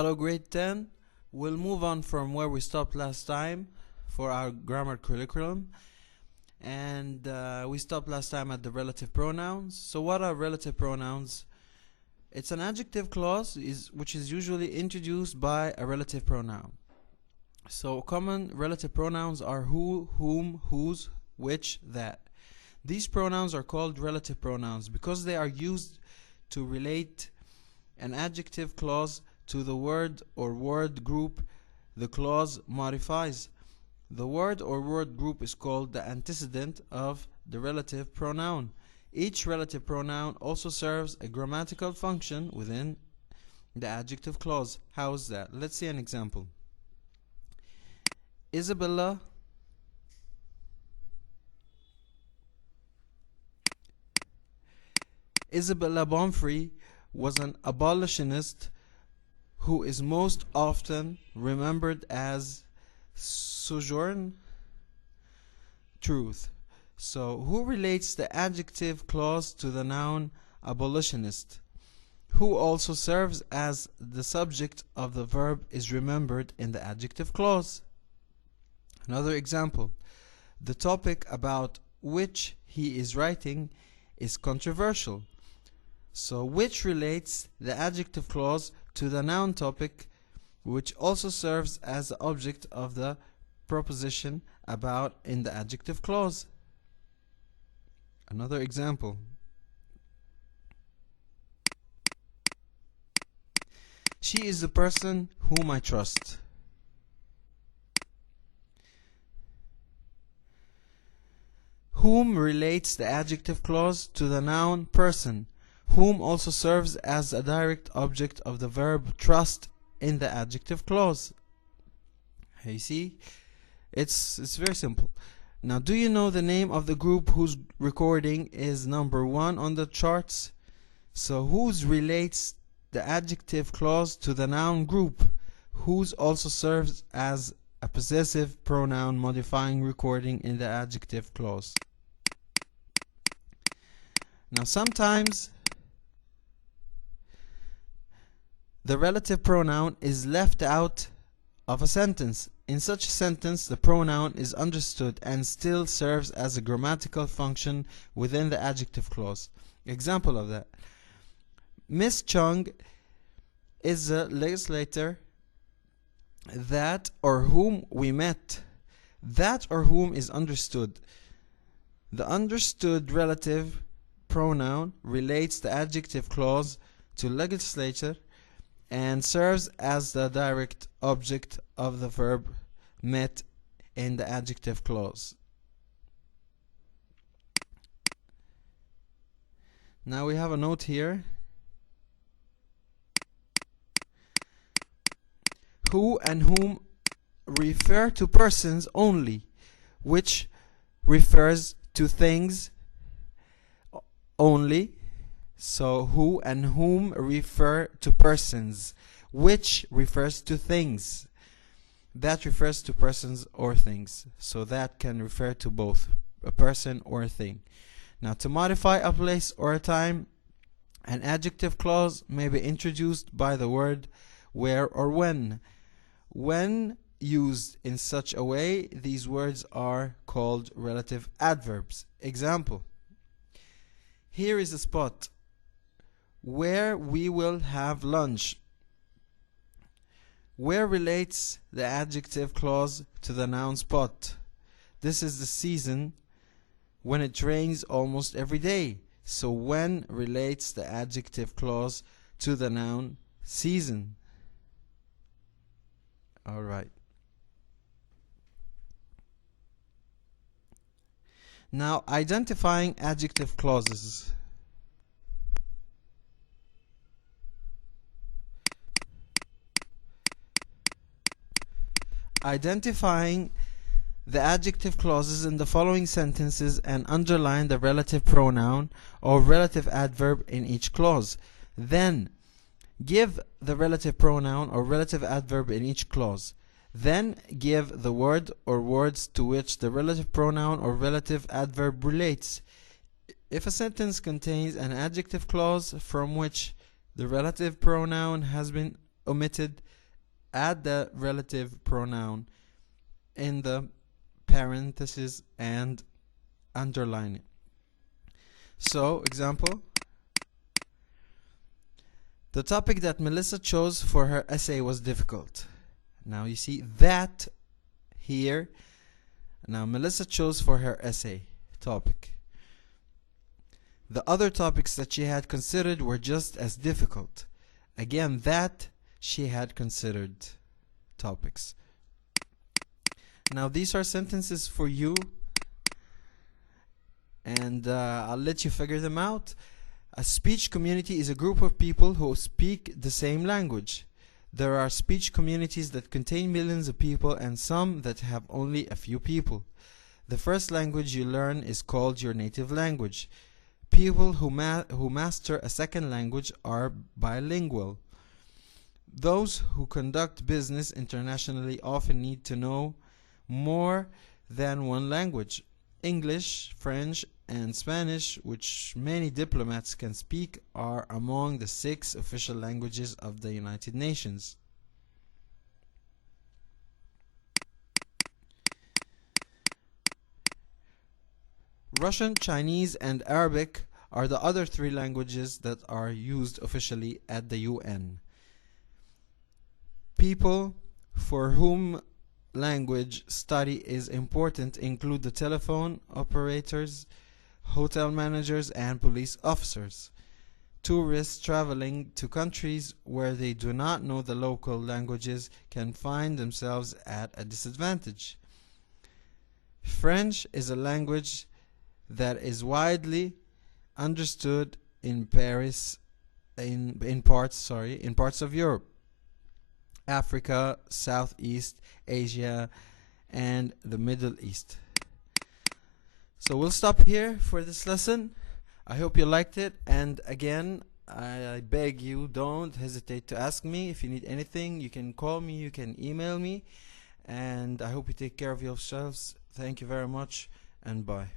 Hello grade 10. We'll move on from where we stopped last time for our grammar curriculum. And we stopped last time at the relative pronouns. So what are relative pronouns? It's an adjective clause which is usually introduced by a relative pronoun. So common relative pronouns are who, whom, whose, which, that. These pronouns are called relative pronouns because they are used to relate an adjective clause to the word or word group the clause modifies. The word or word group is called the antecedent of the relative pronoun. Each relative pronoun also serves a grammatical function within the adjective clause. How is that? Let's see an example. Isabella Bonfrey was an abolitionist who is most often remembered as Sojourn Truth. So, who relates the adjective clause to the noun abolitionist? Who also serves as the subject of the verb is remembered in the adjective clause. Another example. The topic about which he is writing is controversial. So which relates the adjective clause to the noun topic, which also serves as the object of the proposition about in the adjective clause. Another example. She is the person whom I trust. Whom relates the adjective clause to the noun person. Whom also serves as a direct object of the verb trust in the adjective clause. You see, it's very simple. Now, do you know the name of the group whose recording is number 1 on the charts? So whose relates the adjective clause to the noun group. Whose also serves as a possessive pronoun modifying recording in the adjective clause. Now sometimes the relative pronoun is left out of a sentence. In such a sentence, the pronoun is understood and still serves as a grammatical function within the adjective clause. Example of that. Miss Chung is a legislator that or whom we met. That or whom is understood. The understood relative pronoun relates the adjective clause to legislature and serves as the direct object of the verb met in the adjective clause. Now we have a note here. Who and whom refer to persons only, which refers to things only. So who and whom refer to persons, which refers to things. That refers to persons or things. So that can refer to both a person or a thing. Now to modify a place or a time, an adjective clause may be introduced by the word where or when. When used in such a way, these words are called relative adverbs. Example. Here is a spot where we will have lunch. Where relates the adjective clause to the noun spot. This is the season when it rains almost every day. So when relates the adjective clause to the noun season. Alright. Now identifying adjective clauses. Identifying the adjective clauses in the following sentences and underline the relative pronoun or relative adverb in each clause. Then give the relative pronoun or relative adverb in each clause. Then give the word or words to which the relative pronoun or relative adverb relates. If a sentence contains an adjective clause from which the relative pronoun has been omitted, add the relative pronoun in the parentheses and underline it. So, example, the topic that Melissa chose for her essay was difficult. Now you see that here. Now Melissa chose for her essay topic. The other topics that she had considered were just as difficult. Again, that she had considered topics. Now these are sentences for you, and I'll let you figure them out. A speech community is a group of people who speak the same language. There are speech communities that contain millions of people and some that have only a few people. The first language you learn is called your native language. People who master a second language are bilingual. Those who conduct business internationally often need to know more than one language. English, French, and Spanish, which many diplomats can speak, are among the 6 official languages of the United Nations. Russian, Chinese, and Arabic are the other 3 languages that are used officially at the UN. People for whom language study is important include the telephone operators, hotel managers, and police officers. Tourists traveling to countries where they do not know the local languages can find themselves at a disadvantage. French is a language that is widely understood in parts of Europe, Africa, Southeast Asia, and the Middle East. So we'll stop here for this lesson. I hope you liked it, and again, I beg you, don't hesitate to ask me if you need anything. You can call me, you can email me, and I hope you take care of yourselves. Thank you very much, and bye.